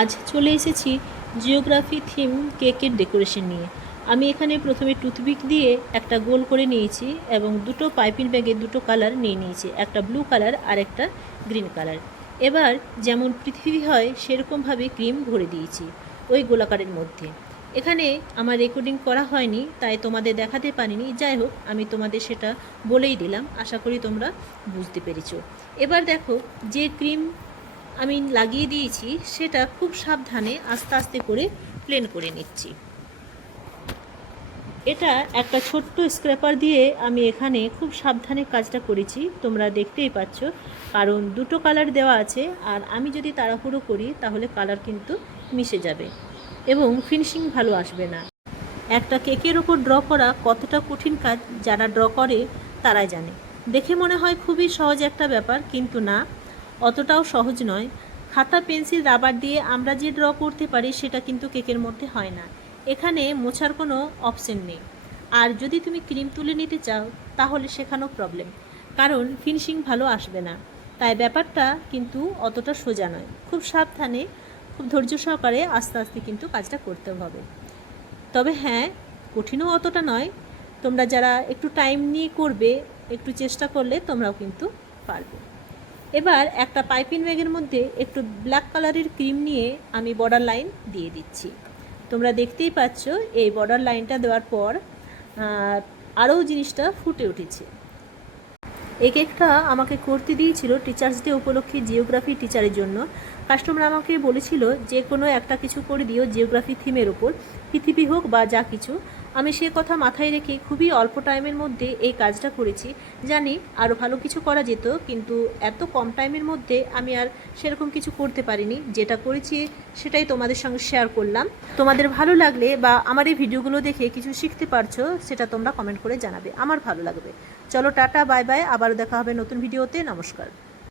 আজ চলে এসেছি জিওগ্রাফি থিম কেকের ডেকোরেশন নিয়ে। আমি এখানে প্রথমে টুথপিক দিয়ে একটা গোল করে নিয়েছি এবং দুটো পাইপিং ব্যাগে দুটো কালার নিয়ে নিয়েছি, একটা ব্লু কালার আর একটা গ্রিন কালার। এবার যেমন পৃথিবী হয় সেরকমভাবে ক্রিম ভরে দিয়েছি ওই গোলাকারের মধ্যে। এখানে আমার রেকর্ডিং করা হয়নি তাই তোমাদের দেখাতে পারিনি, যাই হোক আমি তোমাদের সেটা বলেই দিলাম, আশা করি তোমরা বুঝতে পেরেছো। এবার দেখো যে ক্রিম আমি লাগিয়ে দিয়েছি সেটা খুব সাবধানে আস্তে আস্তে করে প্লেন করে নিচ্ছি। এটা একটা ছোট্ট স্ক্র্যাপার দিয়ে আমি এখানে খুব সাবধানে কাজটা করেছি, তোমরা দেখতেই পাচ্ছ, কারণ দুটো কালার দেওয়া আছে আর আমি যদি তাড়াহুড়ো করি তাহলে কালার কিন্তু মিশে যাবে এবং ফিনিশিং ভালো আসবে না। একটা কেকের ওপর ড্র করা কতটা কঠিন কাজ যারা ড্র করে তারাই জানে। দেখে মনে হয় খুবই সহজ একটা ব্যাপার, কিন্তু না, অতটাও সহজ নয়। খাতা পেন্সিল রাবার দিয়ে আমরা যে ড্র করতে পারি সেটা কিন্তু কেকের মধ্যে হয় না। এখানে মোছার কোনো অপশন নেই। আর যদি তুমি ক্রিম তুলে নিতে চাও তাহলে সেখানেও প্রবলেম, কারণ ফিনিশিং ভালো আসবে না। তাই ব্যাপারটা কিন্তু অতটা সোজা নয়, খুব সাবধানে খুব ধৈর্য সহকারে আস্তে আস্তে কিন্তু কাজটা করতে হবে। তবে হ্যাঁ, কঠিনও অতটা নয়, তোমরা যারা একটু টাইম নিয়ে করবে, একটু চেষ্টা করলে তোমরাও কিন্তু পারবে। এবার একটা পাইপিং ব্যাগের মধ্যে একটু ব্ল্যাক কালারের ক্রিম নিয়ে আমি বর্ডার লাইন দিয়ে দিচ্ছি। তোমরা দেখতেই পাচ্ছ এই বর্ডার লাইনটা দেওয়ার পর আরও জিনিসটা ফুটে উঠেছে। এই কেকটা আমাকে করতে দিয়েছিল টিচার্স ডে উপলক্ষে জিওগ্রাফি টিচারের জন্য। কাস্টমার আমাকে বলেছিল যে কোনো একটা কিছু করে দিও জিওগ্রাফি থিমের ওপর, পৃথিবী হোক বা যা কিছু। আমি সে কথা মাথায় রেখে খুবই অল্প টাইমের মধ্যে এই কাজটা করেছি। জানি আরও ভালো কিছু করা যেত, কিন্তু এত কম টাইমের মধ্যে আমি আর সেরকম কিছু করতে পারিনি। যেটা করেছি সেটাই তোমাদের সঙ্গে শেয়ার করলাম। তোমাদের ভালো লাগলে বা আমার এই ভিডিওগুলো দেখে কিছু শিখতে পারছো সেটা তোমরা কমেন্ট করে জানাবে, আমার ভালো লাগবে। চলো টাটা, বাই বাই, আবারও দেখা হবে নতুন ভিডিওতে। নমস্কার।